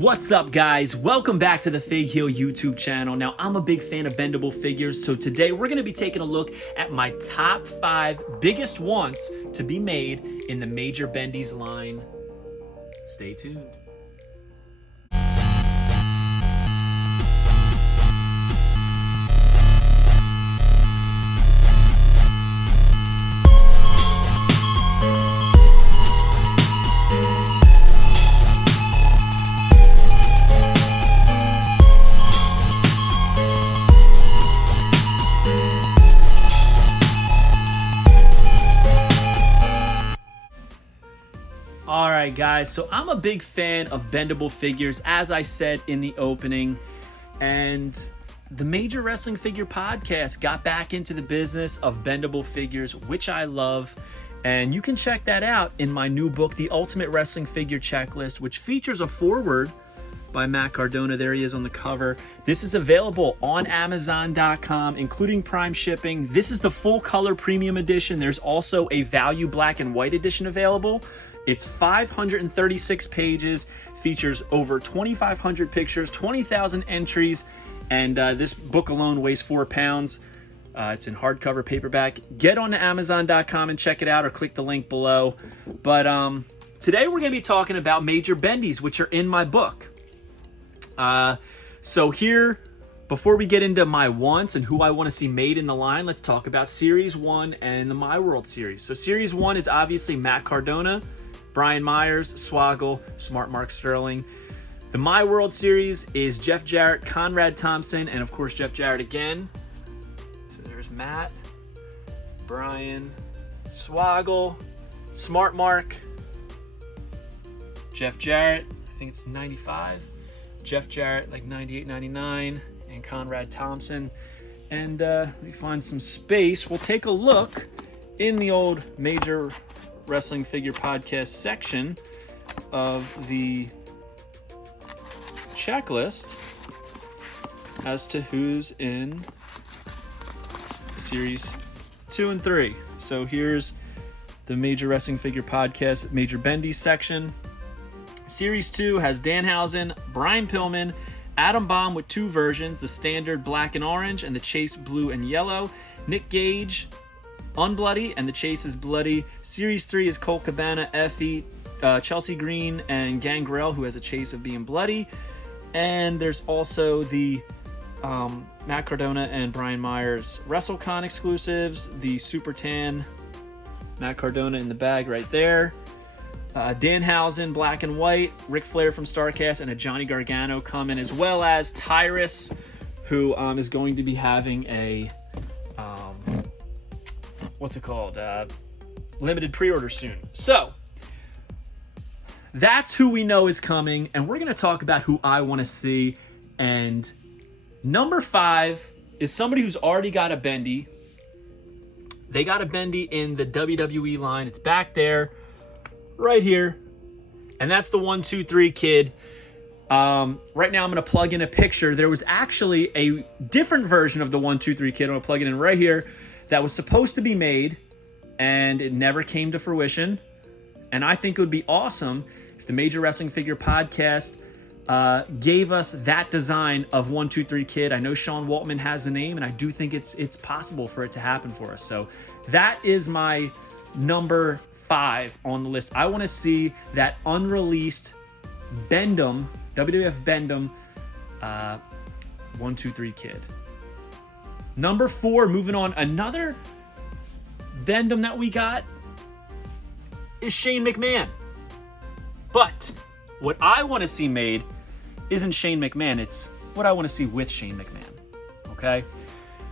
What's up, guys? Welcome back to the Fig Heel YouTube channel. Now, I'm a big fan of bendable figures, so today we're going to be taking a look at my top 5 biggest wants to be made in the Major Bendies line. Stay tuned. Alright guys, so I'm a big fan of bendable figures, as I said in the opening, and the Major Wrestling Figure Podcast got back into the business of bendable figures, which I love, and you can check that out in my new book, The Ultimate Wrestling Figure Checklist, which features a foreword by Matt Cardona. There he is on the cover. This is available on Amazon.com, including Prime shipping. This is the full color premium edition. There's also a value black and white edition available. It's 536 pages, features over 2,500 pictures, 20,000 entries, and this book alone weighs 4 pounds. It's in hardcover paperback. Get on to Amazon.com and check it out, or click the link below. But today we're going to be talking about Major Bendies, which are in my book. So here, before we get into my wants and who I want to see made in the line, let's talk about Series 1 and the My World series. So Series 1 is obviously Matt Cardona, Brian Myers, Swoggle, Smart Mark Sterling. The My World series is Jeff Jarrett, Conrad Thompson, and of course Jeff Jarrett again. So there's Matt, Brian, Swoggle, Smart Mark, Jeff Jarrett, I think it's 95, Jeff Jarrett like 98, 99, and Conrad Thompson. And let me find some space. We'll take a look in the old Major Wrestling Figure Podcast section of the checklist as to who's in Series 2 and 3. So here's the Major Wrestling Figure Podcast Major Bendies section. Series 2 has Danhausen, Brian Pillman, Adam Bomb with 2 versions, the standard black and orange and the chase blue and yellow, Nick Gage, Unbloody, and the chase is bloody. Series 3 is Colt Cabana, Effie, Chelsea Green, and Gangrel, who has a chase of being bloody. And there's also the Matt Cardona and Brian Myers WrestleCon exclusives, the Super Tan Matt Cardona in the bag right there. Danhausen, black and white, Ric Flair from StarCast, and a Johnny Gargano coming, as well as Tyrus, who is going to be having a limited pre-order soon. So that's who we know is coming, and we're going to talk about who I want to see. And number 5 is somebody who's already got a bendy. They got a bendy in the WWE line. It's back there, right here, and that's the 1, 2, 3 kid. Right now I'm going to plug in a picture. There was actually a different version of the 1, 2, 3 kid. I'm going to plug it in right here that was supposed to be made, and it never came to fruition. And I think it would be awesome if the Major Wrestling Figure Podcast gave us that design of 1, 2, 3 kid. I know Sean Waltman has the name, and I do think it's possible for it to happen for us. So that is my number 5 on the list. I want to see that unreleased Bendum, WWF Bendum 1, 2, 3 kid. Number 4, moving on, another Bendum that we got is Shane McMahon. But what I want to see made isn't Shane McMahon, it's what I want to see with Shane McMahon. Okay?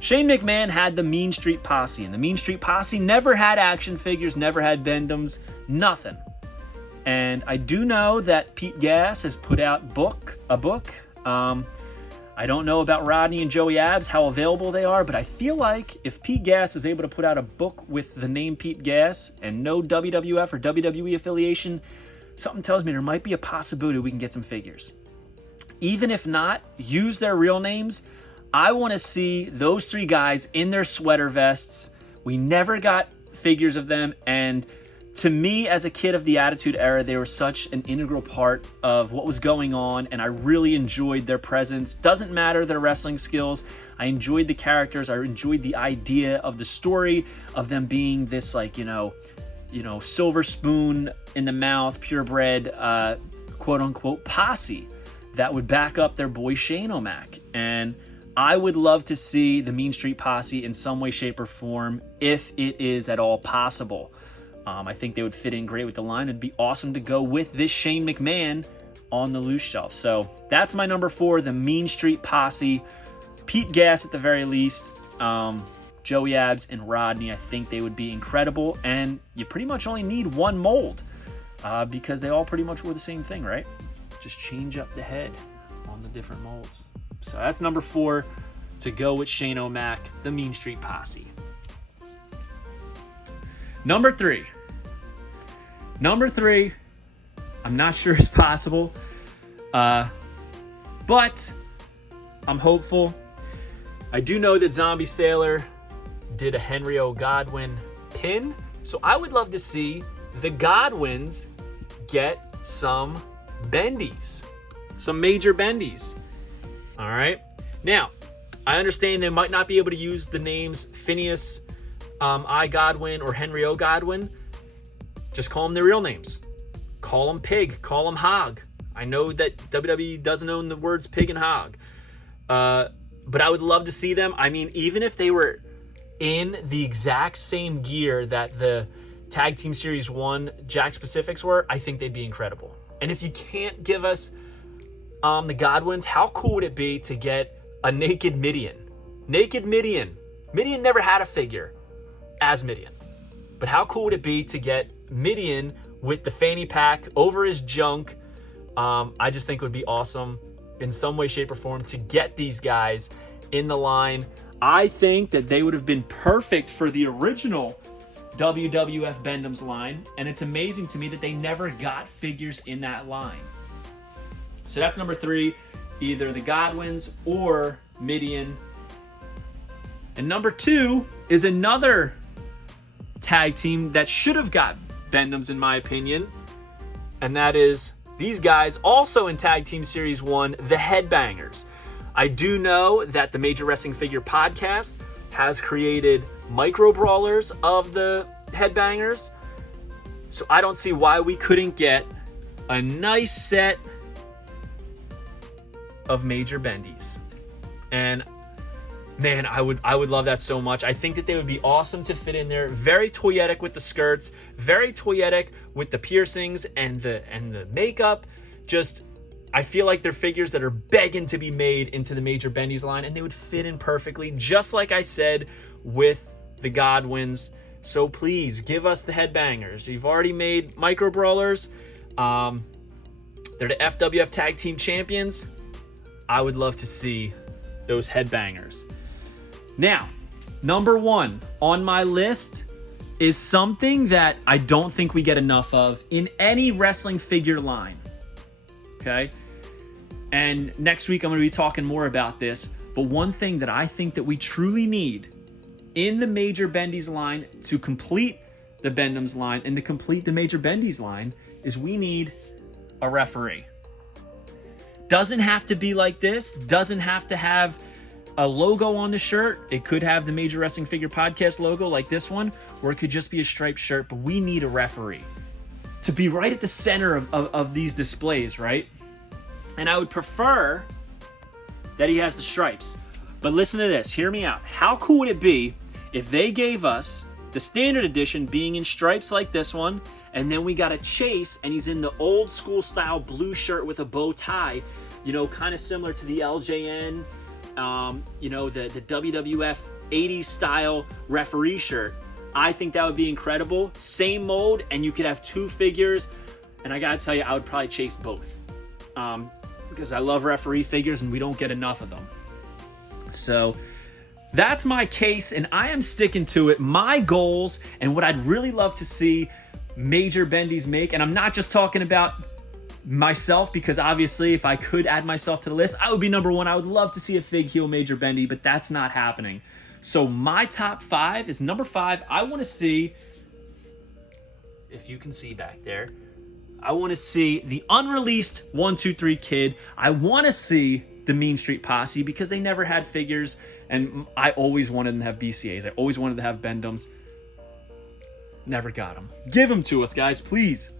Shane McMahon had the Mean Street Posse, and the Mean Street Posse never had action figures, never had Bendums, nothing. And I do know that Pete Gas has put out a book. I don't know about Rodney and Joey Abs, how available they are, but I feel like if Pete Gas is able to put out a book with the name Pete Gas and no WWF or WWE affiliation, something tells me there might be a possibility we can get some figures. Even if not, use their real names. I want to see those 3 guys in their sweater vests. We never got figures of them, and To me, as a kid of the Attitude Era, they were such an integral part of what was going on, and I really enjoyed their presence. Doesn't matter their wrestling skills. I enjoyed the characters. I enjoyed the idea of the story of them being this, like, silver spoon in the mouth, purebred, quote unquote, posse that would back up their boy Shane O'Mac. And I would love to see the Mean Street Posse in some way, shape, or form if it is at all possible. I think they would fit in great with the line. It'd be awesome to go with this Shane McMahon on the loose shelf. So that's my number 4, the Mean Street Posse. Pete Gas at the very least. Joey Abs and Rodney, I think they would be incredible. And you pretty much only need one mold because they all pretty much were the same thing, right? Just change up the head on the different molds. So that's number 4 to go with Shane O'Mac, the Mean Street Posse. Number 3, I'm not sure it's possible, but I'm hopeful. I do know that Zombie Sailor did a Henry O. Godwin pin, so I would love to see the Godwins get some Bendies, some major Bendies. All right. Now, I understand they might not be able to use the names Phineas I. Godwin or Henry O. Godwin. Just call them their real names. Call them Pig. Call them Hog. I know that WWE doesn't own the words Pig and Hog. But I would love to see them. I mean, even if they were in the exact same gear that the Tag Team Series 1 Jax Pacifics were, I think they'd be incredible. And if you can't give us the Godwins, how cool would it be to get a naked Midian? Naked Midian. Midian never had a figure as Midian. But how cool would it be to get Midian with the fanny pack over his junk? I just think it would be awesome in some way, shape, or form to get these guys in the line. I think that they would have been perfect for the original WWF Bendies line, and it's amazing to me that they never got figures in that line. So that's number 3, either the Godwins or Midian. And number 2 is another tag team that should have got Bendies, in my opinion, and that is these guys also in Tag Team Series 1, the Headbangers. I do know that the Major Wrestling Figure Podcast has created micro brawlers of the Headbangers, so I don't see why we couldn't get a nice set of Major Bendies. And man, I would love that so much. I think that they would be awesome to fit in there. Very toyetic with the skirts, very toyetic with the piercings and the makeup. Just, I feel like they're figures that are begging to be made into the Major Bendies line, and they would fit in perfectly, just like I said with the Godwins. So please give us the Headbangers. You've already made micro brawlers. They're the FWF Tag Team Champions. I would love to see those Headbangers. Now, number 1 on my list is something that I don't think we get enough of in any wrestling figure line. Okay? And next week I'm going to be talking more about this, but one thing that I think that we truly need in the Major Bendies line to complete the Bendies line and to complete the Major Bendies line is we need a referee. Doesn't have to be like this, doesn't have to have a logo on the shirt. It could have the Major Wrestling Figure Podcast logo like this one, or it could just be a striped shirt, but we need a referee to be right at the center of these displays, right? And I would prefer that he has the stripes. But listen to this, hear me out. How cool would it be if they gave us the standard edition being in stripes like this one, and then we got a Chase and he's in the old school style blue shirt with a bow tie, kind of similar to the LJN, the WWF 80s style referee shirt. I think that would be incredible. Same mold, and you could have 2 figures. And I gotta tell you, I would probably chase both. Because I love referee figures and we don't get enough of them. So that's my case, and I am sticking to it. My goals and what I'd really love to see Major Bendies make, and I'm not just talking about myself, because obviously if I could add myself to the list, I would be number 1. I would love to see a fig heel Major Bendy, but that's not happening. So my top 5 is number 5. I want to see if you can see back there. I want to see the Unreleased 1, 2, 3 Kid. I want to see the Mean Street Posse because they never had figures, and I always wanted them to have BCAs. I always wanted to have Bendems. Never got them. Give them to us, guys, please.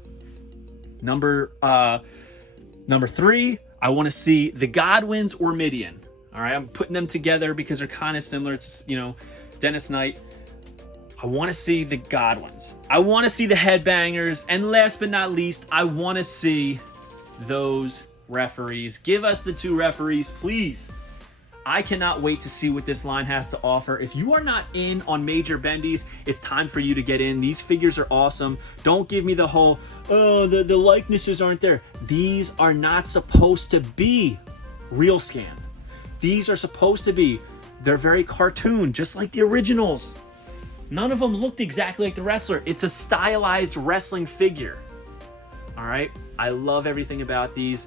Number 3, I want to see the Godwins or Midian. All right, I'm putting them together because they're kind of similar. It's, you know, Dennis Knight. I want to see the Godwins. I want to see the Headbangers. And last but not least, I want to see those referees. Give us the 2 referees, please. I cannot wait to see what this line has to offer. If you are not in on Major Bendies, it's time for you to get in. These figures are awesome. Don't give me the whole, oh, the likenesses aren't there. These are not supposed to be real scan. These are supposed to be, they're very cartoon, just like the originals. None of them looked exactly like the wrestler. It's a stylized wrestling figure. All right? I love everything about these,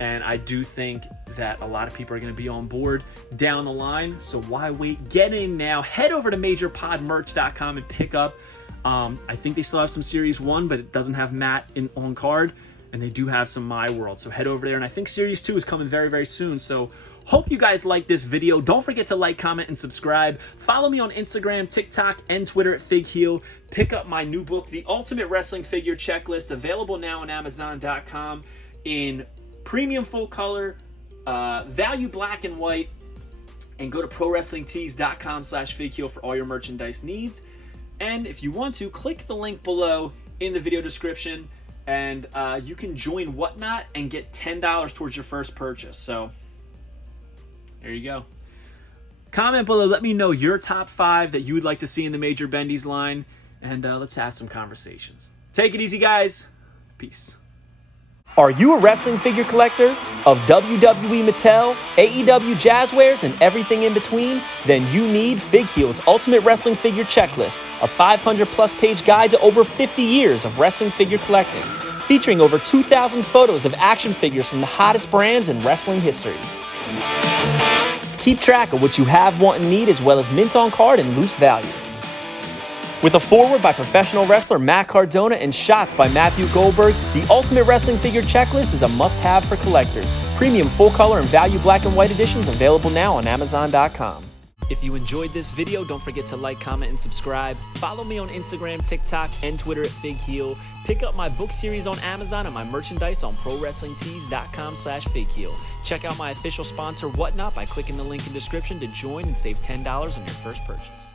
and I do think that a lot of people are going to be on board down the line. So why wait? Get in now. Head over to MajorPodMerch.com and pick up. I think they still have some Series 1, but it doesn't have Matt on card, and they do have some My World. So head over there, and I think Series 2 is coming very, very soon. So hope you guys like this video. Don't forget to like, comment, and subscribe. Follow me on Instagram, TikTok, and Twitter at FigHeel. Pick up my new book, The Ultimate Wrestling Figure Checklist, available now on Amazon.com in premium full color, value black and white, and go to ProWrestlingTees.com/FigHeel for all your merchandise needs. And if you want to, click the link below in the video description, and you can join Whatnot and get $10 towards your first purchase. So there you go. Comment below. Let me know your top 5 that you would like to see in the Major Bendies line, and let's have some conversations. Take it easy, guys. Peace. Are you a wrestling figure collector of WWE Mattel, AEW Jazzwares, and everything in between? Then you need FigHeel's Ultimate Wrestling Figure Checklist, a 500-plus page guide to over 50 years of wrestling figure collecting, featuring over 2,000 photos of action figures from the hottest brands in wrestling history. Keep track of what you have, want, and need, as well as mint on card and loose value. With a foreword by professional wrestler Matt Cardona and shots by Matthew Goldberg, the Ultimate Wrestling Figure Checklist is a must-have for collectors. Premium full-color and value black and white editions available now on Amazon.com. If you enjoyed this video, don't forget to like, comment, and subscribe. Follow me on Instagram, TikTok, and Twitter at FigHeel. Pick up my book series on Amazon and my merchandise on ProWrestlingTees.com/FigHeel. Check out my official sponsor, Whatnot, by clicking the link in the description to join and save $10 on your first purchase.